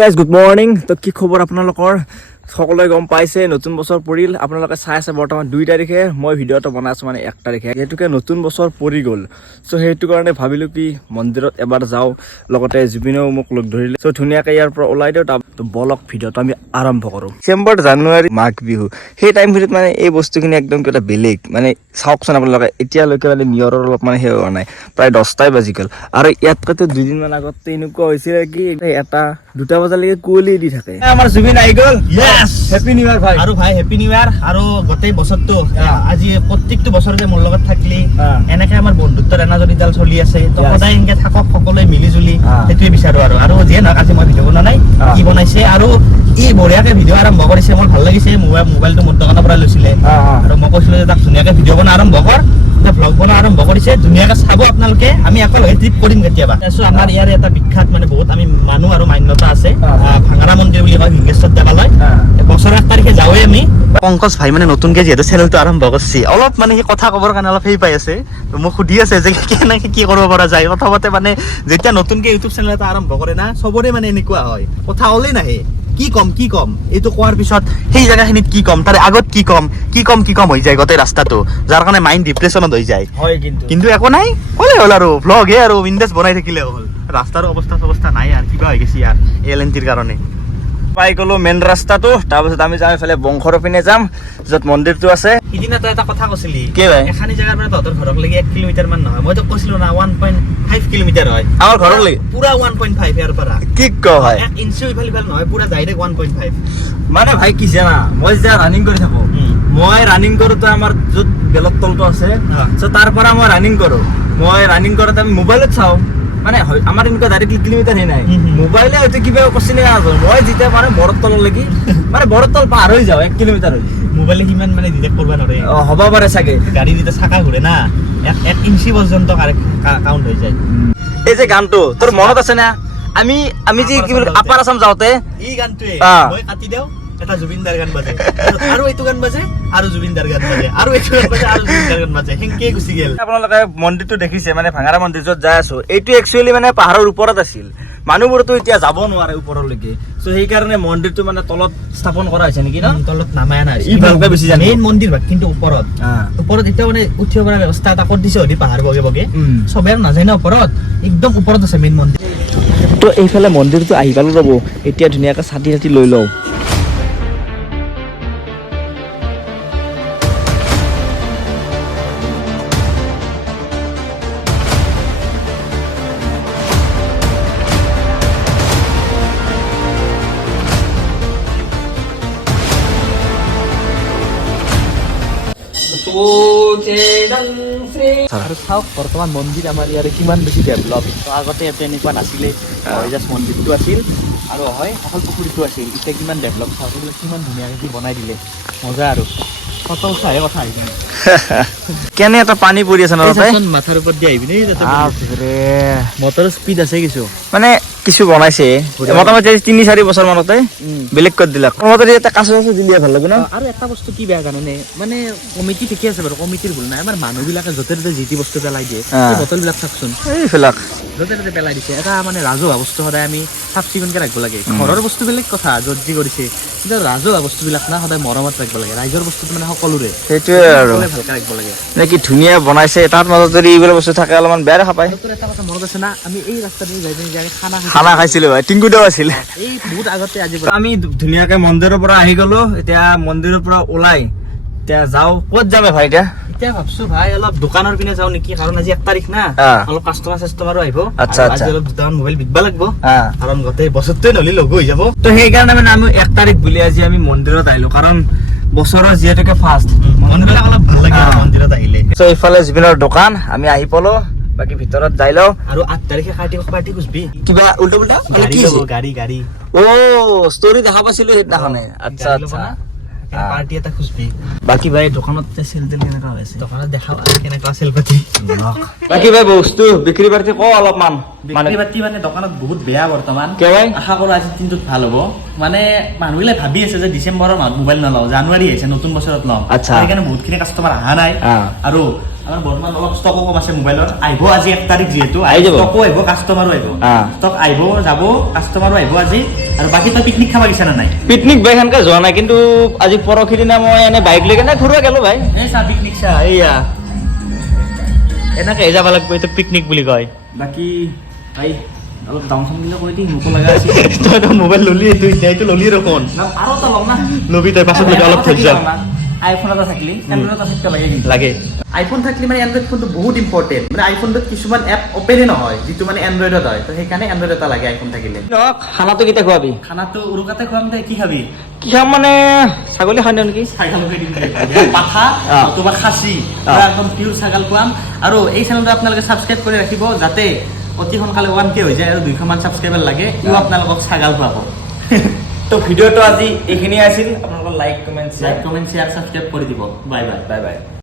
Guys good morning. তো কি খবৰ আপোনালোকৰ? সকলোৱে গম পাইছে নতুন বছৰ পৰিল। আপোনালোকে চাই আছে বৰ্তমান 2 তাৰিখে, মই ভিডিঅ'টো বনাই আছোঁ মানে 1 তাৰিখে, যিহেতুকে নতুন বছৰ পৰি গ'ল। চ' সেইটো কাৰণে ভাবিলোঁ কি মন্দিৰত এবাৰ যাওঁ, লগতে জুবিনেও মোক লগ ধৰিলে। চ' ধুনীয়াকৈ ইয়াৰ পৰা ওলাই দিওঁ, তো বলক ভিডিঅ'টো আমি আৰম্ভ কৰোঁ। ডিচেম্বৰ জানুৱাৰী মাঘ বিহু সেই টাইমখিনিত মানে এই বস্তুখিনি একদম কিবা বেলেগ। মানে চাওকচোন আপোনালোকে, এতিয়ালৈকে মানে নিয়ৰৰ অলপ মানে সেই হোৱা নাই, প্ৰায় 10টাই বাজি গ'ল। আৰু ইয়াতকৈ 2দিনমান আগতে এনেকুৱা হৈছিলে কি 1-2টা বজালৈকে কুঁৱলী দি থাকে। আমাৰ জুবিন আহি গ'ল। হেপী নিউ ইয়াৰ ভাই। আৰু ভাই হেপী নিউ ইয়াৰ। আৰু গোটেই বছৰটো আজি প্ৰত্যেকটো বছৰতে মোৰ লগত থাকলি, এনেকে আমাৰ বন্ধুত্বৰ এনাজৰীডাল চলি আছে। তো সদায় এনেকে থাকক, সকলোৱে মিলি জুলি, সেইটোৱে বিচাৰো। আৰু যিয়ে নহওক আজি মই ভিডিঅ' বনোৱা নাই, ই বনাইছে আৰু ই বঢ়িয়াকে ভিডিঅ' আৰম্ভ কৰিছে। মোৰ ভাল লাগিছে। মোবাইলটো মোৰ দোকানৰ পৰা লৈছিলে আৰু মই কৈছিলো যে তাক ধুনীয়াকে ভিডিঅ' বনোৱা আৰম্ভ কৰ, ভ্লগ বনোৱা আৰম্ভ কৰিছে। ধুনীয়াকে চাব আপোনালোকে। আমি একেলগে ট্ৰিপ কৰিম কেতিয়াবা। আমাৰ ইয়াৰে এটা বিখ্যাত মানে বহুত আমি মানুহ আৰু মান্যতা আছে, ভাঙাৰা মন্দিৰ বুলি কয়, হিংগেশ্বৰ দেৱালয়। বছৰ 1 তাৰিখে যাওঁৱে আমি। পংকজ ভাই মানে নতুনকে যিহেতু চেনেলটো আৰম্ভ কৰিছে, অলপ মানে সি কথা ক'বৰ কাৰণে অলপ হেৰি পাই আছে। মোক সুধি আছে যে কেনেকে কি কৰিব পৰা যায়। প্ৰথমতে মানে যেতিয়া নতুনকে ইউটিউব চেনেল এটা আৰম্ভ কৰে না, চবৰে মানে এনেকুৱা হয়, কথা ওলেই নাহে। কি কম এইটো কোৱাৰ পিছত সেই জেগাখিনিত কি কম, তাৰে আগত কি কম হৈ যায় গোটেই ৰাস্তাটো, যাৰ কাৰণে মাইণ্ড ডিপ্ৰেছনত হৈ যায়। কিন্তু একো নাই, ক'লে হ'ল আৰু ভ্লগ হে আৰু বিন্দাছ বনাই থাকিলে হ'ল। ৰাস্তাৰ অৱস্থা নাই আৰু কিবা হৈ গৈছে ইয়াৰ এল&টিৰ কাৰণে। পাই গ'লো মেইন ৰাস্তাটো। তাৰপিছত আমি যাম এইফালে বংশৰ পিনে যাম, য'ত মন্দিৰটো আছে। সিদিনা তই এটা কথা কৈছিলি, কি ভাই? এখানি জেগাৰ পৰা তহঁতৰ ঘৰক লাগি 1 কিলোমিটাৰ মান নহয়। মই তোক কৈছিলো না 1.5 কিলোমিটাৰ হয় আমাৰ ঘৰক লাগি। পুৰা 1.5 ইয়াৰ পৰা। কি ক ভাই? 1 ইঞ্চিও ইফাল নহয়, পুৰা ডাইৰেক্ট 1.5। মানে ভাই কি জানা, মই যেতিয়া ৰানিং কৰি থাকো, মই ৰানিং কৰোঁতে আমাৰ য'ত বেলৰ তলটো আছে, তাৰ পৰা মই ৰানিং কৰোঁ। মই ৰানিং কৰোঁতে আমি মোবাইলত চাওঁ, মানে আমাৰ এনেকুৱা ডাইৰেক্টলি কিলোমিটাৰ হে নাই। মোবাইলে হয়তো কিবা কৈছিলে নাজানো। মই যেতিয়া মানে বৰৰ তললৈকে, মানে বৰৰ তল পাৰ হৈ যাওঁ 1 কিলোমিটাৰ হৈ। মোবাইলে সিমান মানে ডিটেক্ট কৰিব নোৱাৰে। হ'ব পাৰে চাগে। গাড়ী যেতিয়া চাকা ঘূৰে না, 1 ইঞ্চি পৰ্যন্ত কাউণ্ট হৈ যায়। এই যে গানটো তোৰ মনত আছে না, আমি যে কি বুলি আপাৰ আছাম যাওঁতে এই গানটোৱে মই কাটি দিওঁ, এটা জুবিনদাৰ গান বাজে, আৰু এইটো গান বাজে, আৰু জুবিনদাৰ গান বাজে, আৰু এইটো গান বাজে, আৰু জুবিনদাৰ গান বাজে, সেনেকে গুচি গেল। আপোনালোকে মন্দিৰটো দেখিছে, মানে ভাঙাৰা মন্দিৰ য'ত যাই আছো, এইটো একচুৱেলি মানে পাহাৰৰ ওপৰত আছিল। মানুহবোৰতো এতিয়া যাব নোৱাৰে ওপৰলৈকে। চ' সেইকাৰণে মন্দিৰটো মানে তলত স্থাপন কৰা হৈছে নেকি ন? তলত নামাই নাই, মেইন মন্দিৰ কিন্তু ওপৰত এতিয়া মানে উঠিব পৰা ব্যৱস্থা এটা কৰি দিছে। অধি পাহাৰ বগে চবে আৰু নাযায় না ওপৰত, একদম ওপৰত আছে মেইন মন্দিৰ। তো এইফালে মন্দিৰটো আহি পালো ৰ'ব। এতিয়া ধুনীয়াকৈ ছাতি লৈ লওঁ। আৰু চাওক বৰ্তমান মন্দিৰ আমাৰ ইয়াৰে কিমান বেছি ডেভেলপ। আগতে ইয়াতে এনেকুৱা নাছিলে, জাষ্ট মন্দিৰটো আছিল আৰু হয় অকল পুখুৰীটো আছিল। এতিয়া কিমান ডেভেলপ, চাওক এইবিলাক কিমান ধুনীয়াকৈ বনাই দিলে। মজা আৰু ফটো উঠাহে কথা আহি যায়। কেনে এটা পানী পৰি আছে ন মাথাৰ ওপৰত দি আহিবি মটৰৰ স্পীড আছে কিছু, মানে কিছু বনাইছে মোটামুটি 3-4 বছৰ মানতে বেলেগ কৰি দিলাক। এটা কাছ দিলে ভাল লাগে ন। আৰু এটা বস্তু কি বেয়া জানানে, মানে কমিটি ঠিকে আছে বাৰু, কমিটিৰ ভুল নাই। আমাৰ মানুহ বিলাকে য'তে ত'তে যি টি বস্তু পেলাই দিয়ে। বটল বিলাক চাওকচোন, এইবিলাক য'তে ত'তে পেলাই দিছে। এটা মানে ৰাজহুৱা বস্তু সদায় আমি চাফ চিকুণকে ৰাখিব লাগে। ঘৰৰ বস্তু বেলেগ কথা, য'ত যি কৰিছে, কিন্তু ৰাজহুৱা বস্তুবিলাক না সদায় মৰমত ৰাখিব লাগে। ৰাইজৰ বস্তুটো মানে সকলোৰে, সেইটোৱে আৰু ভালকে ৰাখিব লাগে। নে কি ধুনীয়া বনাইছে, তাত মাজত যদি এইবিলাক বস্তু থাকে অলপমান বেয়া দেখা পায়। এটা কথা মনত আছে না, আমি এই ৰাস্তাটো যাই খানা খাইছিলো, টিংকুদাও আছিল এই বহুত আগতে। আজি আমি ধুনীয়াকে মন্দিৰৰ পৰা আহি গলো। এতিয়া মন্দিৰৰ পৰা ওলাই এতিয়া যাওঁ, ক'ত যাবে ভাই? এতিয়া ভাবছো ভাই অলপ দোকানৰ পিনে যাওঁ নেকি, কাৰণ আজি 1 তাৰিখ না, অলপ কাষ্টমাৰো আহিব। আজি অলপ দুটামান মোবাইল বিকবা লাগব, কাৰণ গোটেই বছৰটোৱে নহলে লঘু হৈ যাব। তো সেইকাৰণে মানে আমি 1 তাৰিখ বুলি আজি আমি মন্দিৰত আহিলো, কাৰণ বছৰৰ যিহেতুকে ফাৰ্ষ্ট মনবিলাক অলপ ভাল লাগে মন্দিৰত আহিলে। চ' এইফালে জুবিনৰ দোকান আমি আহি পালো, বাকি ভিতৰত যাই লওঁ। আৰু 8 তাৰিখে পাৰ্টি খুজবি কিবা উল্টা পুল্টা গাড়ী অ ষ্টৰি দেখা পাইছিলো সেইদিনাখনে। আচ্ছা পাৰ্টি এটা খুজবি। বাকি ভাই দোকানত চেল তেল কেনেকা হৈছে? দোকানত দেখাবা কেনেকা চেল পাতি। বাকি ভাই বস্তু বিক্ৰী বাৰ্তি ক অলপমান। বিক্ৰী বাৰ্তি মানে দোকানত বহুত বেয়া বৰ্তমান। আশা কৰো আজি দিনটোত ভাল হ'ব। মানে মানুহবিলাক ভাবি আছে যে ডিচেম্বৰৰ মাহত মোবাইল নলওঁ, জানুৱাৰী আহিছে নতুন বছৰত লওঁ, সেইকাৰণে বহুতখিনি কাষ্টমাৰ অহা নাই। আৰু আমাৰ বৰ্তমান অলপ ষ্টকো কম আছে মোবাইলৰ আহিব আজি 1 তাৰিখ যিহেতু আহি যাব। ষ্টকো আহিব কাষ্টমাৰো আহিব আহ। ষ্টক আহিব যাব কাষ্টমাৰো আহিব আজি আৰু বাকী তই পিকনিক খাব গৈছা নে নাই পিকনিক বাইক সেনেকে যোৱা নাই কিন্তু আজি পৰহি দিনা মই এনে বাইক লৈ কেনে ঘূৰিব গেলো ভাই এই চা পিকনিক চা এইয়া এনেকে যাব লাগিব এইটো পিকনিক বুলি কয় বাকী ভাই অলপ দাম চাম দিলে কৈ দি মোকো লগা আছে তই তো মোবাইল ললি এইটো ললি আৰু কোন আৰু এটা ল'ম না লবি তই পাছত লবি অলপ ধৈৰ্য আইফোন এটা থাকিলে এণ্ড্ৰইড এটা থাকিব লাগে কিন্তু লাগে আইফোন থাকিলে মানে এণ্ড্ৰইড ফোনটো বহুত ইম্পৰ্টেণ্ট মানে আইফোনটোত কিছুমান এপ অপেনে নহয় যিটো মানে এণ্ড্ৰইডত হয় তো সেইকাৰণে এণ্ড্ৰইড এটা লাগে আইফোন থাকিলে খানাটো কেতিয়া খোৱাবি খানাটো উৰুকাতে খুৱাম দে কি খাবি কি খাম মানে ছাগলী খাই দিওঁ নেকি ছাগলকে দিম দে পাঠা অ। অথবা খাচী অ। পুৰা একদম পিয়ৰ ছাগল খুৱাম আৰু এই চেনেলটো আপোনালোকে ছাবস্ক্ৰাইব কৰি ৰাখিব যাতে অতি সোনকালে 1K হৈ যায় আৰু 200 মান ছাবস্ক্ৰাইবাৰ লাগে ইও আপোনালোকক ছাগল খুৱাব তো ভিডিঅ'টো আজি এইখিনিয়ে আছিল আপোনালোকৰ like comment like comment share subscribe কৰি দিব বাই বাই বাই বাই